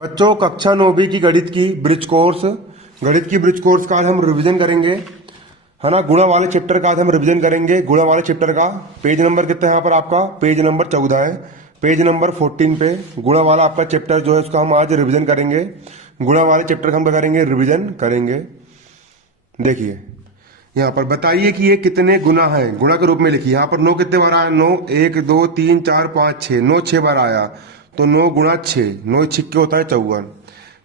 बच्चों कक्षा 9वीं की गणित की ब्रिज कोर्स का आज हम रिवीजन करेंगे, है ना। गुणा वाले चैप्टर का आज हम रिवीजन करेंगे। गुणा वाले चैप्टर का पेज नंबर कितना है यहाँ पर आपका? पेज नंबर 14 है। पेज नंबर 14 पे गुणा वाला आपका चैप्टर जो है उसका हम आज रिवीजन करेंगे। गुणा वाले चैप्टर का हम करेंगे रिवीजन करेंगे। देखिए यहाँ पर बताइए कि ये कितने गुना है, गुणा के रूप में लिखिए। यहाँ पर 9 कितने बार आया? 9 1 2 3 4 5 6, 9 6 बार आया तो 9 गुणा 6, 9 छिक्के होता है 54।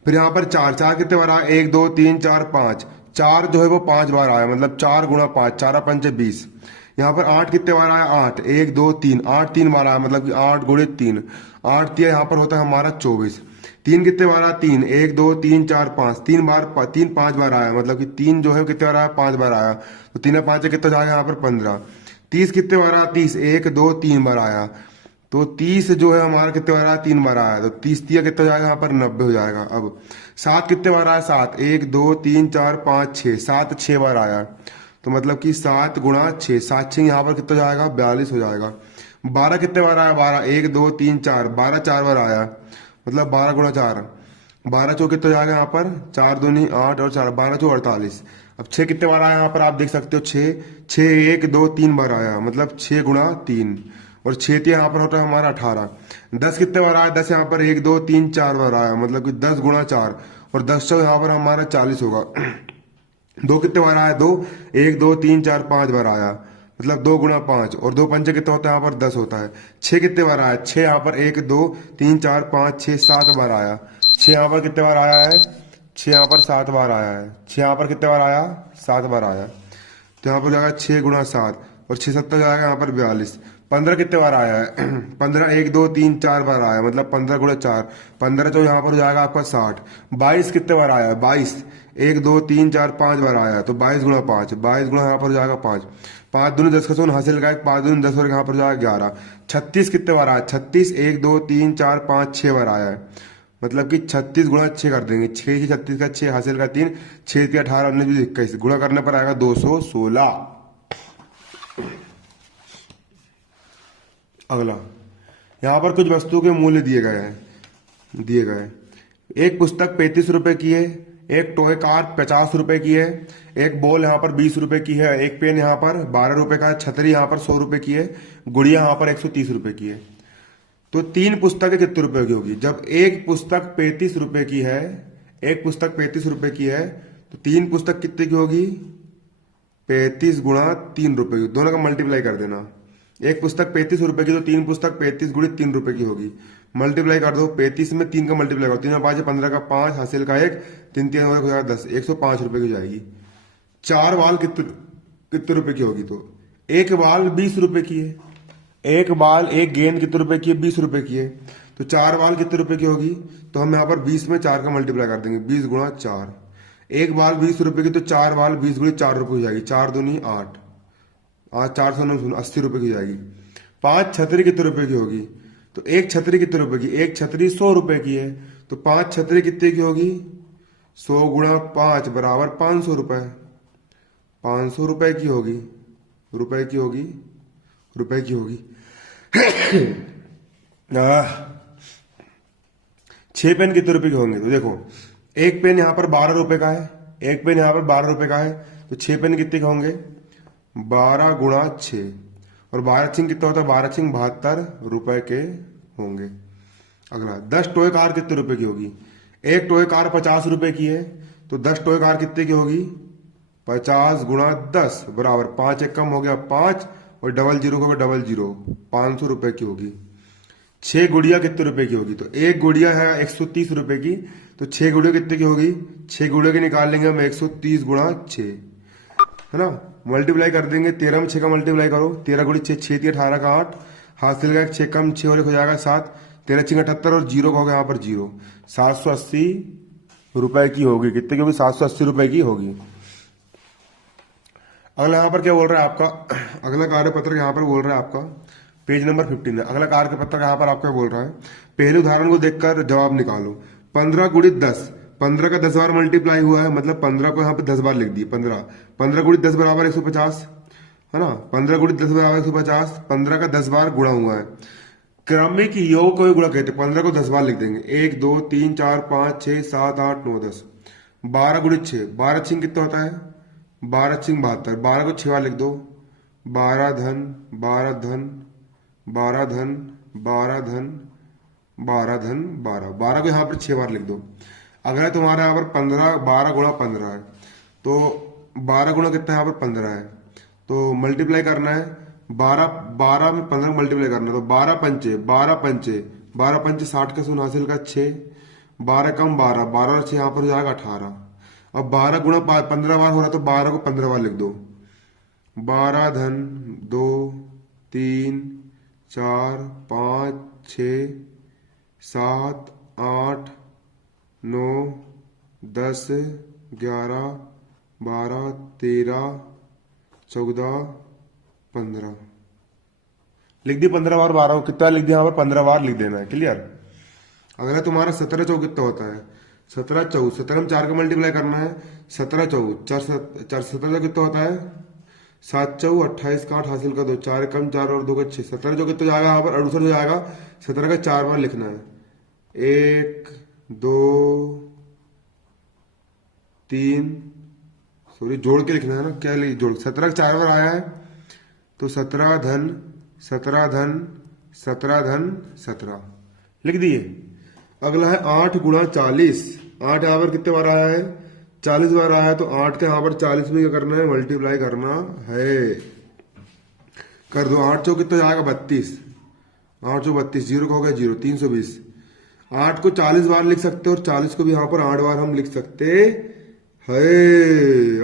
फिर यहाँ पर 4 4 कितने बार आया? 1 2 3 4 5, 4 जो है वो 5 बार आया, मतलब 4 गुणा 5, 4 पंच 20। यहाँ पर 8 कितने बार आया? 8 1 2 3, 8 3 बार आया, मतलब कि 8 गुणित 3, 8 तिया यहाँ पर होता है हमारा 24। 3 कितने बार आया? 3 1 2 3 4 5, 3 बार 3 5 बार आया, मतलब कि 3 जो है कितने बार आया? 5 बार आया, तो 3 5 कितना जाएगा यहाँ पर? 15। 30 कितने बार आया? 30 1 2 3 बार आया, तो 30 जो है हमारा कितने बार आया? 3 बार आया, तो 30 तिया कितना जाएगा यहाँ पर? 90 हो जाएगा। अब 7 कितने बार आया? 7 1 2 3 4 5 6, 7 6 बार आया, तो मतलब कि 7 गुणा 6, 7 6 यहाँ पर कितना जाएगा? 42 हो जाएगा। 12 कितने बार आया? 12 1 2 3 4, 12 4 बार आया, मतलब 12 गुणा 4, 12 चौ कितना जाएगा यहाँ पर? 4 दूनी 8 और 4 12 चौ 48। अब 6 कितने बार आया यहाँ पर? आप देख सकते हो 6 6 1 2 3 बार आया, मतलब 6 गुणा 3, और 6 तिया यहाँ पर होता है हमारा 18। 10 कितने बार आया? 10 यहाँ पर 1 2 3 4 बार आया, मतलब कि 10 गुणा 4, और 10 चौ यहाँ पर हमारा 40 होगा। 2 कितने बार आया? 2 1 2 3 4 5 बार आया, मतलब 2 गुणा 5, और 2 पंचे कितना होता है यहाँ पर? 10 होता है। 6 कितने बार आया? 6 यहाँ पर 1 2 3 4 5 6 7 बार आया। 6 यहाँ पर कितने बार आया है? 6 यहाँ पर 7 बार आया है। 6 यहाँ पर कितने बार आया? 7 बार आया, तो यहाँ पर जाएगा 6 गुणा 7, और 6 7 जाएगा यहाँ पर 42। 15 कितने बार आया है? 15 1 2 3 4 बार आया, मतलब 15 गुणा 4, 15 तो यहाँ पर हो जाएगा आपका 60। 22 कितने बार आया? 22 1 2 3 4 5 बार आया, तो 22 गुणा 5, 22 गुणा यहाँ पर हो जाएगा 5, 5 दूनी 10 का शून्य हासिल का 5 दूनी 10 और यहाँ पर जाएगा 11। 36 कितने बार आया? 36 1 2 3 4 5 6 बार आया है, मतलब कि 36 गुणा 6 कर देंगे। 6 की 36 का 6 हासिल का 3, 6 के 18 19 20 21, गुणा करने पर आएगा 216। अगला यहाँ पर कुछ वस्तुओं के मूल्य दिए गए। एक पुस्तक 35 रुपए की है, एक टॉय कार 50 रुपए की है, एक बॉल यहाँ पर 20 रुपए की है, एक पेन यहाँ पर 12 रुपए का है, छतरी यहाँ पर 100 रुपए की है, गुड़िया यहाँ पर 130 रुपए की है। तो 3 पुस्तकें कितने रुपए की होगी? जब एक पुस्तक 35 रुपए की है, एक पुस्तक 35 रुपए की है, तो 3 पुस्तक कितने की होगी? 35 गुणा 3 रुपए की, दोनों का मल्टीप्लाई कर देना। एक पुस्तक 35 रुपए की, तो 3 पुस्तक 35 गुणित 3 रुपए की होगी। मल्टीप्लाई कर दो, 35 में 3 का मल्टीप्लाई करो, 3 में 5 15 का 5 हासिल का 1, 3 3 हो जाएगा 10, 105 रुपए की जाएगी। 4 बाल कितने कितने रुपए की होगी? तो एक बाल 20 रुपए की है, एक गेंद कितने रुपए की है? 20 रुपए की है, तो 4 बाल कितने रुपए की होगी? तो हम यहाँ पर 20 में 4 का मल्टीप्लाई कर देंगे, 20 गुणा 4। एक बाल 20 रुपए की, तो 4 बाल 20 गुणित 4 रुपए की जाएगी, 4 दूनी 8, आज 409 80 रुपए की जाएगी। 5 छतरी कितने रुपए की होगी? तो एक छतरी कितने रुपए की? एक छतरी 100 रुपए की है, तो 5 छतरी कितने की होगी? 100 गुणा 5 बराबर 500 रुपए, 500 रुपए की होगी, रुपए की होगी, रुपए की होगी। 6 पेन कितने रुपए के होंगे? तो देखो एक पेन यहाँ पर 12 रुपए का है, एक पेन यहाँ पर 12 रुपए का है, तो 6 पेन कितने के होंगे? 12 गुणा 6, और 12 छिंग कितना होता है? 12 छिंग 72 रुपए के होंगे। अगला 10 टॉय कार कितने रुपए की होगी? एक टॉय कार 50 रुपए की है, तो 10 टॉय कार कितने की होगी? 50 गुणा 10 बराबर 5 एक कम हो गया 5, और डबल जीरो को डबल जीरो, 500 रुपए की होगी। 6 गुड़िया कितने रुपए की होगी? तो एक गुड़िया है 130 रुपए की, तो 6 गुड़िया कितने की होगी? 6 गुड़िया की निकाल लेंगे हम 130 गुणा 6, है ना। मल्टीप्लाई कर देंगे, 13 में 6 का मल्टीप्लाई करो, 13 गुड़ी 6, 6 3 18 का 8 हासिल का 6 कम 6 और हो जाएगा 7, 13 6 78, और जीरो का होगा यहाँ पर जीरो। 780 रुपए की होगी, कितने की होगी? 780 रुपए की होगी। अगला यहाँ पर क्या बोल रहा है आपका? अगला कार्यपत्र यहाँ पर बोल रहा है आपका पेज नंबर 15 है। अगला कार्यपत्र यहाँ पर आपका बोल रहा है, पहले उदाहरण को देखकर जवाब निकालो। 15 गुणित 10, 15 का 10 बार मल्टीप्लाई हुआ है, मतलब 15 को यहाँ पे 10 बार लिख दिए। 15 गुणित 10 बराबर 150, है ना। 15 गुणित 10 बराबर 150, 15 का 10 बार गुणा हुआ है। क्रमिक योग को गुणा कहते हैं। 15 को 10 बार लिख देंगे। 1 2 3 4 5 6 7 8 9 10। 12 गुणित 6, 12 छिंग कितना होता है? 12 छिंग 72। 12 को 6 बार लिख दो। 12 धन 12 धन 12 धन 12 धन 12 धन 12। 12 को यहाँ पर 6 बार लिख दो। अगर तुम्हारा यहाँ पर 15, 12 गुणा 15 है तो 12 गुणा कितना यहाँ पर 15 है, तो मल्टीप्लाई करना है। 12 में 15 मल्टीप्लाई करना है तो 12 पंचे 12 पंचे 12 पंचे 60 का शून्य हासिल का 6। 12 कम 12, 12 और 6 यहाँ पर हो जाएगा 18। अब 12 गुणा 15 बार हो रहा है तो 12 को 15 बार लिख दो। 12 धन 2 3 4 5 6 7 8 9 10 11 12 13 14 15 लिख दी। 15 बार 12 को कितना लिख दिया यहाँ पर? 15 बार लिख देना है। क्लियर। अगला तुम्हारा 17 चौक कितना होता है? 17 चौक 17 में 4 का मल्टीप्लाई करना है। 17 चौक 4 17 कितना होता है? 7 चौक 28 का 8 हासिल का 2, 4 कम 4 और 2 का 6। 17 चौक कितना जाएगा यहाँ पर? 68 हो जाएगा। 17 का 4 बार लिखना है। 1 2 3, सॉरी जोड़ के लिखना है ना, क्या लिख जोड़। 17 का 4 बार आया है तो 17 धन 17 धन 17 धन 17 लिख दिए। अगला है 8 गुणा 40। 8 यहाँ पर कितने बार आया है? 40 बार आया है तो 8 के यहाँ पर 40 में क्या करना है? मल्टीप्लाई करना है। कर दो। 8 चौ कितना जाएगा? 32। 8 चौ 32, 0 का हो गया 0, 320। 8 को 40 बार लिख सकते हो और 40 को भी यहाँ पर 8 बार हम लिख सकते है।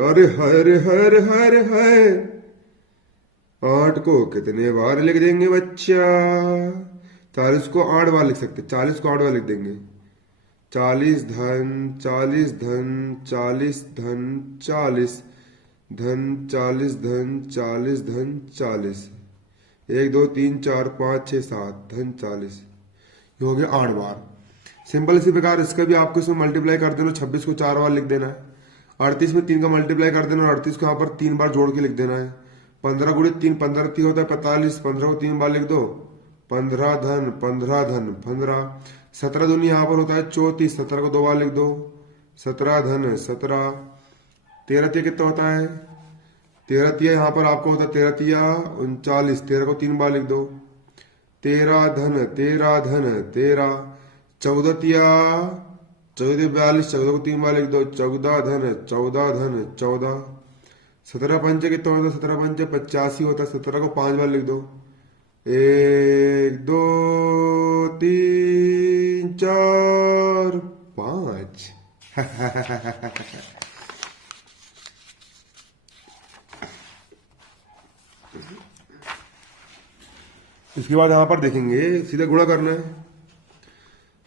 अरे हरे हरे हरे है। 8 को कितने बार लिख देंगे बच्चा? 40 को 8 बार लिख सकते। 40 को 8 बार लिख देंगे। 40 धन 40 धन 40 धन 40 धन 40 धन 40 धन 40। 1 2 3 4 5 6 7 धन 40। ये हो गया 8 बार। सिंपल इसी प्रकार इसका भी आपको इसमें मल्टीप्लाई कर देना। 26 को 4 बार लिख देना है। 38 में 3 का मल्टीप्लाई कर देना और 38 को यहाँ पर 3 बार जोड़ के लिख देना है। 15 गुणित 3 15 3 होता है 45। 15 को 3 बार लिख दो। 15 धन 15 धन 15। 17 दूनी यहाँ पर होता है 34। 17 को 2 बार लिख दो। 17 धन 17। 13 तिया कितना होता है? 13 तिया यहाँ पर आपको होता है 13 तिया 39। 13 को 3 बार लिख दो। 13 धन 13 धन 13। 14 तिया 14 42। 14 को 3 बार लिख दो। 14 धन 14 धन 14। 17 पंचे कितना होता है? 17 पंचे 85 होता है। 17 को 5 बार लिख दो। 1 2 3 4 5। इसके बाद यहां पर देखेंगे सीधे गुणा करना है।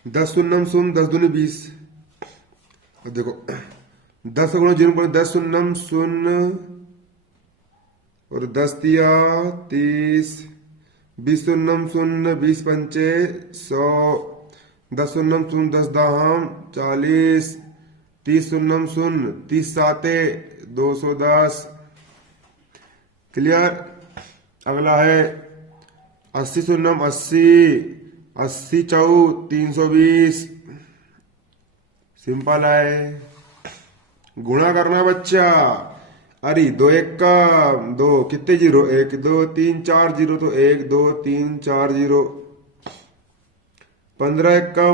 10 शून्यम शून्य 10 दूनी 20। अब देखो 10 गुणा 0 10 शून्यम शून्य और 10 तिया 30। 20 शून्यम शून्य 20 पंचे 100। 10 शून्यम शून्य 10 दाहम 40। 30 शून्यम शून्य 30 साते 210। क्लियर। अगला है 80 शून्यम 80। 80 चौ 320। सिंपल है। गुणा करना बच्चा। अरे 2 1 का 2 कितने 0? 1 2 3 4 0 तो 1 2 3 4 0। 15 1 का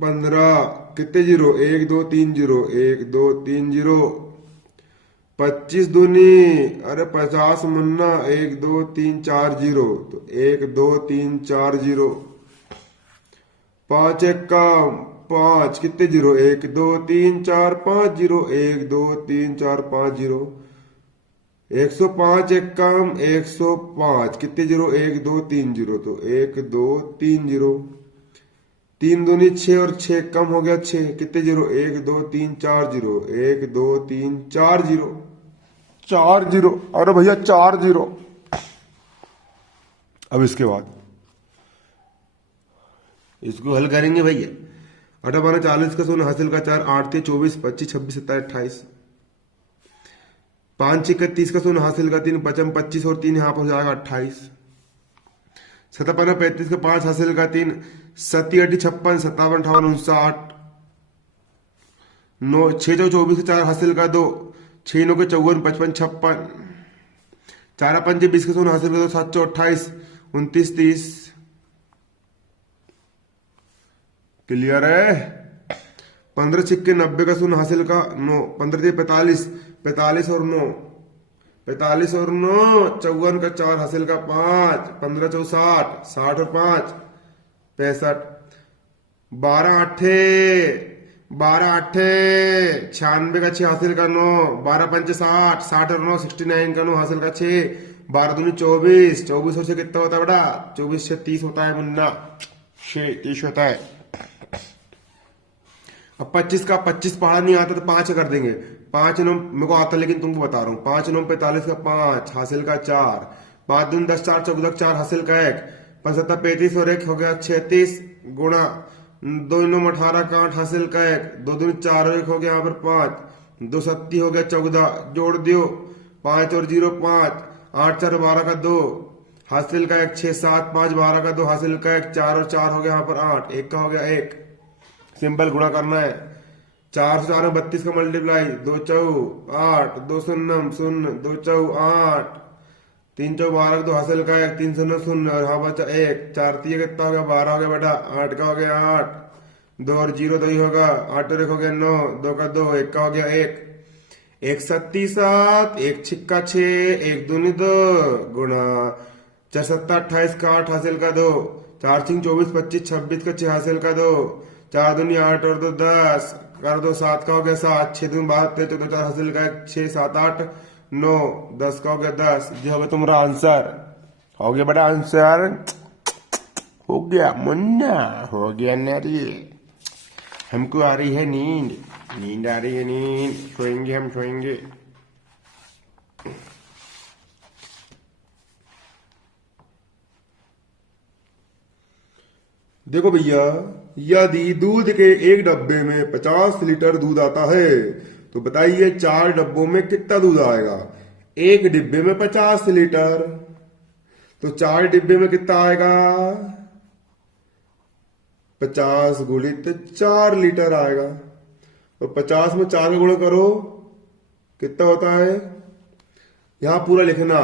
15 कितने 0? 1 2 3 0 1 2 3 0। 25 दूनी अरे 50 मुन्ना 1 2 3 4 0 तो 1 2 3 4 0। 5 1 का 5 कितने 0? 1 2 3 4 5 0 1 2 3 4 5 0। 105 1 कम 105 कितने 0? 1 2 3 0 तो 1 2 3 0। 3 दूनी 6 और 6 कम हो गया 6 कितने 0? 1 2 3 4 0 1 2 3 4 0 4 0। अरे भैया 4 0। अब इसके बाद इसको हल करेंगे भैया। 8 12 40 का शून्य हासिल का 4। 8 3 24 25 26 27 28। 5 6 31 का शून्य हासिल का 3। 5 25 और 3 यहाँ पर हो जाएगा 28। 57 35 का 5 हासिल का 3, 7 8 56, 57 58 59, 9 6 चौ 24 का 4 हासिल का 2, 6 9 के 54 55 56, 4 5 20 के 16 हासिल का 2, 7 28 29 30। क्लियर है? 15 छिक्के 90 का 0 हासिल का 9, 15 45 45 और 9, 45 और 9 54 का 4 हासिल का 5, 15 चौ 60 60 और 5 65, 12 8 12 8 96 का 6 हासिल का 9, 12 5 60 60 और 9 69 का 9 हासिल का 6, 12 दूनी 24 24 और से कितना होता है बेटा? 24 से 30 होता है मुन्ना, 6 30 होता है। अब 25 का 25 पढ़ा नहीं आता तो 5 कर देंगे। 5 9 मेरे को आता लेकिन तुमको बता रहा हूँ। 5 9 45 का 5 हासिल का 4, 5 दून 10 4 14 4 हासिल का 1, 5 7 35 और 1 हो गया 36 गुणा 2 9 18 का 8 हासिल का 1, 2 दून 4 और 1 हो गया यहाँ पर 5, 2 7 हो गया 14, जोड़ दियो 5 और 0 5, 8 4 12 का 2 हासिल का 1, 6 7 5 12 का 2 हासिल का 1, 4 और 4 हो गया यहाँ पर 8, 1 का हो गया 1। सिंपल गुणा करना है। 4 से 4 में 32 का मल्टीप्लाई, 2 चौ 8, 2 शून्य 0, 2 चौ 8, 3 चौ 12 2 हासिल का 1, 3 शून्य 0 और यहाँ बचा 1, 4 3 कितना हो गया 12 हो गया बेटा, 8 का हो गया 8, 2 और 0 2 ही होगा, 8 और 1 हो गया 9, 2 का 2, 1 का हो गया 1, 1 7 7, 1 छिक्का 6, 1 दूनी 2 गुणा 4 7 28 का 8 हासिल का 2, 4 5 24 25 26 का 6 हासिल का 2, 4 दूनी 8 और 2 10 कर दो, 7 का हो गया 7, 6 दूनी 12 13 14 4 हासिल का 6 7 8 9, 10 का हो गया 10। ये हो गया तुम्हारा आंसर। हो गया बेटा आंसर, हो गया मुन्ना, हो गया नारी। हमको आ रही है नींद, नींद आ रही है, नींद सोएंगे, हम सोएंगे। देखो भैया, यदि दूध के एक डब्बे में 50 लीटर दूध आता है तो बताइए 4 डब्बों में कितना दूध आएगा। एक डिब्बे में 50 लीटर, तो 4 डिब्बे में कितना आएगा? 50 गुणित 4 लीटर आएगा। तो 50 में 4 का गुणा करो, कितना होता है? यहां पूरा लिखना।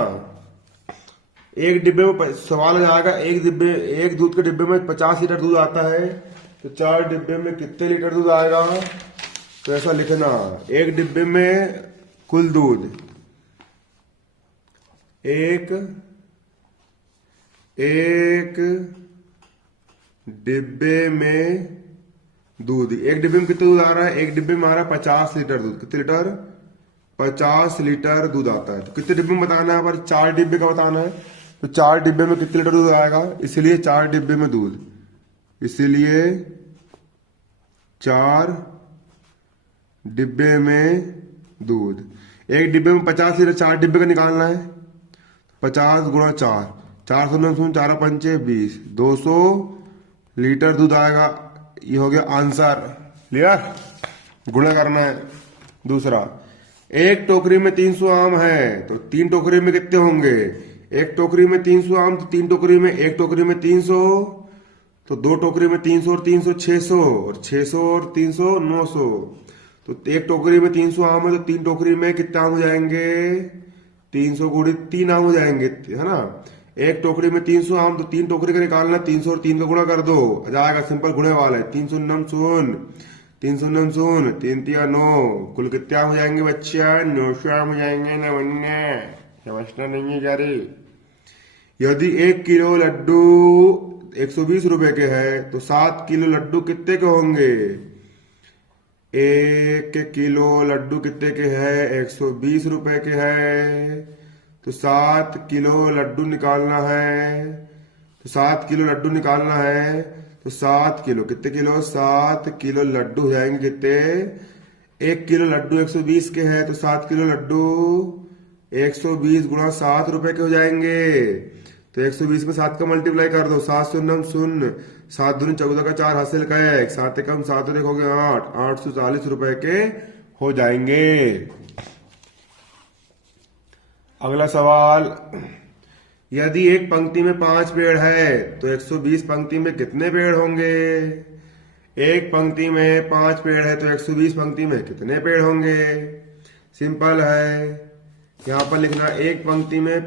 एक डिब्बे में सवाल आ जाएगा, एक दूध के डिब्बे में 50 लीटर दूध आता है तो 4 डिब्बे में कितने लीटर दूध आएगा? तो ऐसा लिखना, एक डिब्बे में कुल दूध, एक डिब्बे में दूध, एक डिब्बे में कितना दूध आ रहा है? एक डिब्बे में आ रहा है 50 लीटर दूध। कितने लीटर? 50 लीटर दूध आता है। तो कितने डिब्बे में बताना है? पर 4 डिब्बे का बताना है। तो 4 डिब्बे में कितने लीटर दूध आएगा? इसलिए 4 डिब्बे में दूध, इसलिए 4 डिब्बे में दूध। एक डिब्बे में 50 लीटर, 4 डिब्बे का निकालना है। 50 गुणा 4, 4 शून्य 4 पंचे 20, 200 लीटर दूध आएगा। ये हो गया आंसर। क्लियर? गुणा करना है। दूसरा, एक टोकरी में 300 आम है तो 3 टोकरी में कितने होंगे? एक टोकरी में 300 आम तो 3 टोकरी में, एक टोकरी में 300 तो 2 टोकरी में 300 और 300 600 और 600 और 300 900। तो एक टोकरी में 300 आम है तो 3 टोकरी में कितने आम हो जाएंगे? 300 गुणित 3 आम हो जाएंगे, है ना। एक टोकरी में 300 आम तो 3 टोकरी का निकालना, 300 और 3 का गुणा कर दो, जाएगा। सिंपल गुणे वाला है। 3 शून्य 3 शून्य 3 3 9, कुल कितने आम हो जाएंगे बच्चा? 900 आम हो जाएंगे ना बनना, समझना नहीं है जा रही। यदि 1 किलो लड्डू 120 रुपए के है तो 7 किलो लड्डू कितने के होंगे? 1 किलो लड्डू कितने के है? 120 रुपए के है तो 7 किलो लड्डू निकालना है। तो 7 किलो लड्डू निकालना है तो 7 किलो, कितने किलो? 7 किलो लड्डू हो जाएंगे कितने? 1 किलो लड्डू 120 के है तो 7 किलो लड्डू 120 गुणा 7 रुपए के हो जाएंगे। तो 120 में 7 का मल्टीप्लाई कर दो, 7 शून्य 0, 7 दूनी 14 का 4 हासिल का 1, 7 कम 7 देखोगे 8, 840 रुपए के हो जाएंगे। अगला सवाल, यदि एक पंक्ति में 5 पेड़ है तो 120 पंक्ति में कितने पेड़ होंगे? एक पंक्ति में 5 पेड़ है तो 120 पंक्ति में कितने पेड़ होंगे? सिंपल है। यहां पर लिखना एक पंक्ति में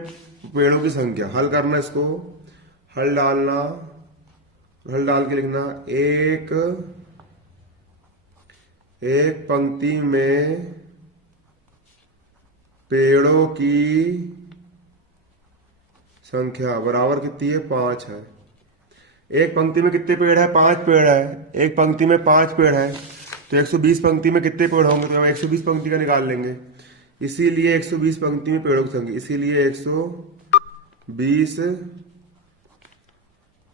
पेड़ों की संख्या, हल करना इसको, हल डालना, हल डाल के लिखना एक पंक्ति में पेड़ों की संख्या बराबर कितनी है? 5 है। एक पंक्ति में कितने पेड़ है? 5 पेड़ है। एक पंक्ति में 5 पेड़ है तो 120 पंक्ति में कितने पेड़ होंगे? तो 120 पंक्ति का निकाल लेंगे। इसीलिए 120 पंक्ति में पेड़ों की संख्या, इसीलिए 120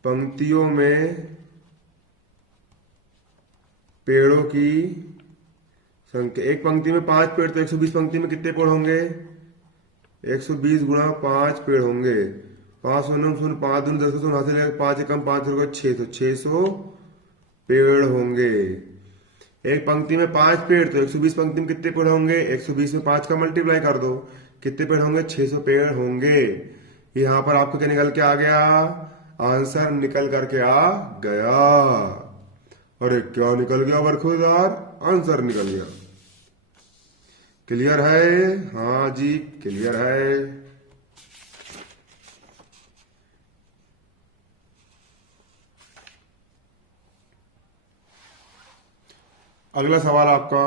पंक्तियों में पेड़ों की संख्या। एक पंक्ति में 5 पेड़ तो 120 पंक्ति में कितने पेड़ होंगे? 120 गुणा 5 पेड़ होंगे। 5 शून्य शून्य 5 दूनी 10 शून्य हासिल 5 एकम 5 होगा 600, 600 पेड़ होंगे। एक पंक्ति में 5 पेड़ तो 120 पंक्ति में कितने पेड़ होंगे? 120 में 5 का मल्टीप्लाई कर दो, कितने पेड़ होंगे? 600 पेड़ होंगे। यहाँ पर आपको क्या निकल के आ गया? आंसर निकल करके आ गया। अरे क्या निकल गया बरखुरदार? आंसर निकल गया। क्लियर है? हाँ जी क्लियर है। अगला सवाल आपका,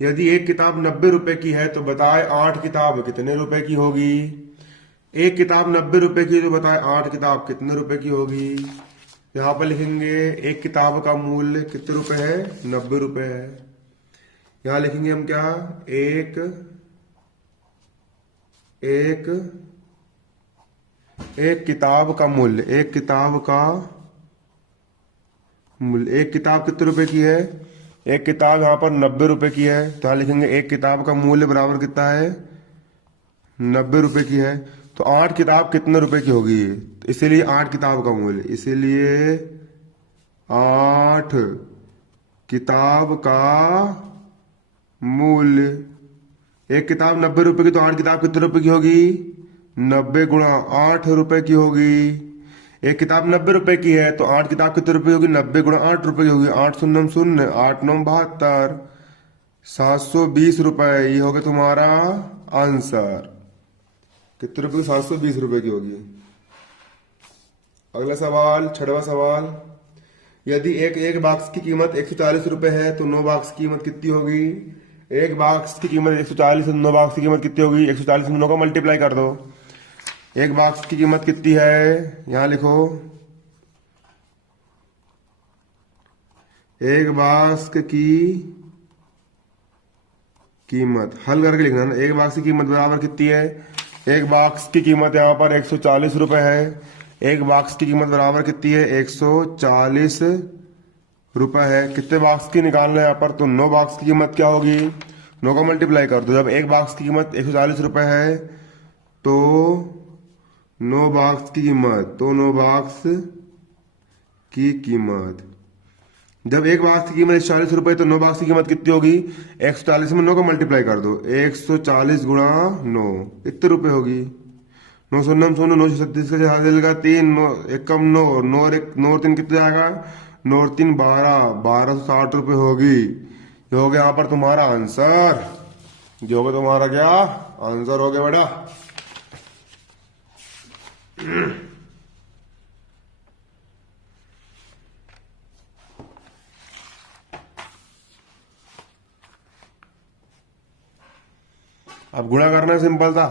यदि एक किताब 90 रुपए की है तो बताए 8 किताब कितने रुपए की होगी? एक किताब 90 रुपए की तो बताए 8 किताब कितने रुपए की होगी? यहां पर लिखेंगे एक किताब का मूल्य कितने रुपए है? 90 रुपए है। यहां लिखेंगे हम क्या? एक किताब का मूल्य, एक किताब का मूल्य, एक किताब कितने रुपए की है? एक किताब यहाँ पर 90 रुपए की है तो यहाँ लिखेंगे एक किताब का मूल्य बराबर कितना है? 90 रुपए की है तो 8 किताब कितने रुपए की होगी? इसीलिए 8 किताब का मूल्य, इसीलिए 8 किताब का मूल्य। एक किताब 90 रुपए की तो 8 किताब कितने रुपए की होगी? 90 गुणा 8 रुपए की होगी। एक किताब 90 रुपए की है तो 8 किताब कितने रुपए की होगी? 90 गुणा 8 रुपए की होगी। 8 शून्य शून्य 8 9 72, 720 रुपए। ये हो गया तुम्हारा आंसर। कितने रुपए की? 720 रुपए की होगी। अगला सवाल, 6वां सवाल, यदि एक बॉक्स की कीमत 140 रुपए है तो 9 बॉक्स की कीमत कितनी होगी? एक बॉक्स की कीमत 140 है, 9 बॉक्स की कीमत कितनी होगी? 140 में 9 का मल्टीप्लाई कर दो। एक बॉक्स की कीमत कितनी है? यहां लिखो एक बॉक्स की कीमत, हल करके लिखना ना। एक बॉक्स की कीमत बराबर कितनी है? एक बॉक्स की कीमत यहाँ पर 140 रुपए है। एक बॉक्स की कीमत बराबर कितनी है? 140 रुपए है। कितने बॉक्स की निकालना है यहाँ पर? तो 9 बॉक्स की कीमत क्या होगी? 9 का मल्टीप्लाई कर दो। जब एक बॉक्स की कीमत 140 रुपए है तो 9 बॉक्स की कीमत, तो 9 बॉक्स की कीमत, जब एक बॉक्स की कीमत 140 रुपए तो 9 बॉक्स की कीमत कितनी होगी? 140 में 9 का मल्टीप्लाई कर दो। 140 गुणा 9 कितने रुपए होगी? 9 शून्य शून्य 9 36 का हासिल का 3, 9 एकम 9 और 9 और 3 कितने जाएगा? 9 और 3 12, 1260 रुपए होगी। ये हो गया यहाँ पर तुम्हारा आंसर। जो होगा तुम्हारा क्या आंसर हो गया बेटा? अब गुणा करना सिंपल था,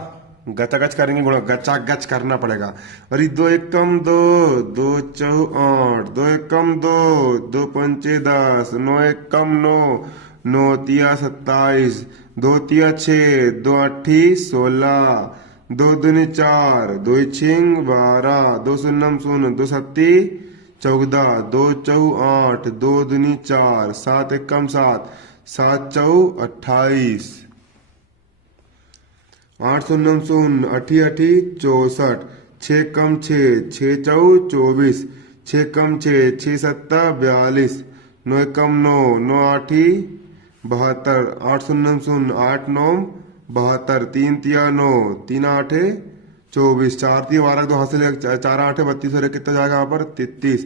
गचागच करेंगे, गुणा गचागच करना पड़ेगा। अरे 2 एकम 2, 2 चौ 8, 2 एकम 2, 2 पंचे 10, 9 एकम 9, 9 तिया 27, 2 तिया 6, 2 अट्ठी 16, 2 दूनी 4, 2 छिंग 12, 2 शून्य शून्य 2 सत्ती 14, 2 चौ 8, 2 दूनी 4, 7 एकम 7, 7 चौ 28, 8 शून्य शून्य 8 8 64, 6 कम 6, 6 चौ 24, 6 कम 6, 6 सत्ता 42, 9 कम 9, 9 8 72, 8 शून्य शून्य 8 9 72, 3 तिया 9, 3 8 24, 4 3 12 2 हासिल 4 8 32 और एक कितना जाएगा यहाँ पर 33,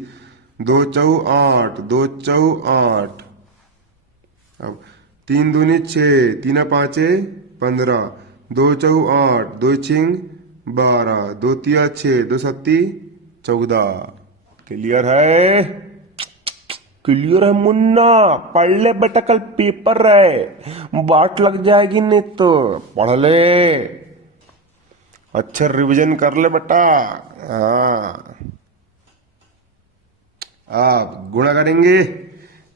2 4 8, 2 4 8, अब 3 दूनी 6, 3 5 15, 2 4 8, 2 6 12, 2 3 6, 2 7 14। क्लियर है? क्लियर है मुन्ना? पढ़ ले बेटा, कल पेपर है, बाट लग जाएगी नहीं तो पढ़ ले, अच्छा रिवीजन कर ले बेटा। हाँ, आप गुणा करेंगे,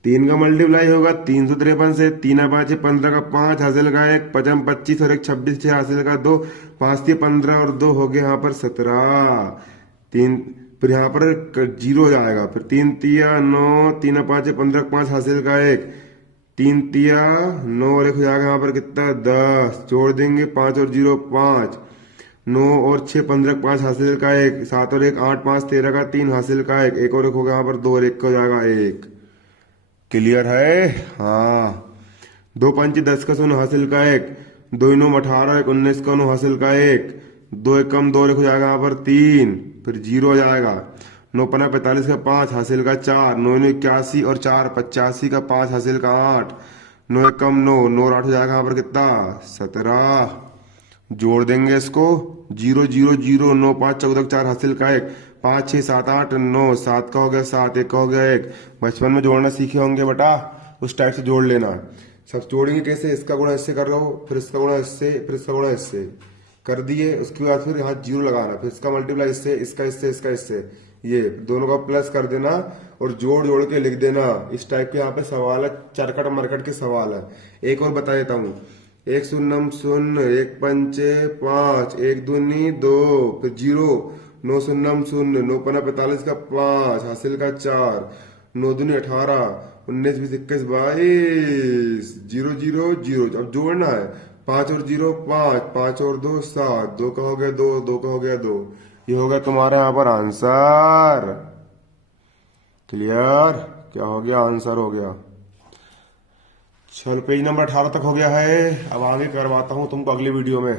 3 का मल्टीप्लाई होगा 353 से, 3 5 15 का 5 हासिल का 1, 5 25 और 1 26 6 हासिल का 2, 5 3 15 और 2 हो गए यहाँ पर 17, 3 फिर यहाँ पर जीरो हो जाएगा, फिर 3 तिया 9, 3 5 15 5 हासिल का 1, 3 तिया 9 और 1 हो जाएगा यहाँ पर कितना 10, जोड़ देंगे 5 और 0 5, 9 और 6 15 5 हासिल का 1, 7 और 1 8 5 13 का 3 हासिल का 1, 1 और 1 होगा यहाँ पर 2 और 1 हो जाएगा 1। क्लियर है? हाँ, 2 5 10 का 0 हासिल का 1, 2 9 18 1 19 का 9 हासिल का 1, 2 1 कम 2 और 1 हो जाएगा यहाँ पर 3, फिर 0 हो जाएगा, 9 5 45 का 5 हासिल का 4, 9 9 81 और 4 85 का 5 हासिल का 8, 9 1 कम 9, 9 और 8 हो जाएगा यहाँ पर कितना 17, जोड़ देंगे इसको 0 0 0 9 5 14 4 हासिल का 1, 5 6 7 8 9, 7 का हो गया 7, 1 का हो गया 1। बचपन में जोड़ना सीखे होंगे बेटा, उस टाइप से जोड़ लेना। सब जोड़ेंगे कैसे, इसका गुणा इससे कर रहे हो, फिर इसका गुणा इससे, फिर इसका गुणा इससे कर दिए, उसके बाद फिर यहाँ जीरो लगाना, फिर इसका मल्टीप्लाई इससे, इसका इससे, इसका इससे, ये दोनों का प्लस कर देना और जोड़ जोड़ के लिख देना। इस टाइप के यहाँ पे सवाल है, चरकट मरकट के सवाल है। एक और बता देता हूँ, 1 शून्यम 0, 1 पंचे 5, 1 दूनी 2, फिर 0, 9 शून्यम 0, 9 पना 45 का 5 हासिल का 4, 9 दूनी 18, 19 20 21 22, 0 0 0। अब जोड़ना है, 5 और 0 5, 5 और 2 7, 2 का हो गया 2, 2 का हो गया 2। ये हो गया तुम्हारे यहाँ पर आंसर। क्लियर? क्या हो गया? आंसर हो गया। चलो पेज नंबर 18 तक हो गया है, अब आगे करवाता हूँ तुमको अगली वीडियो में।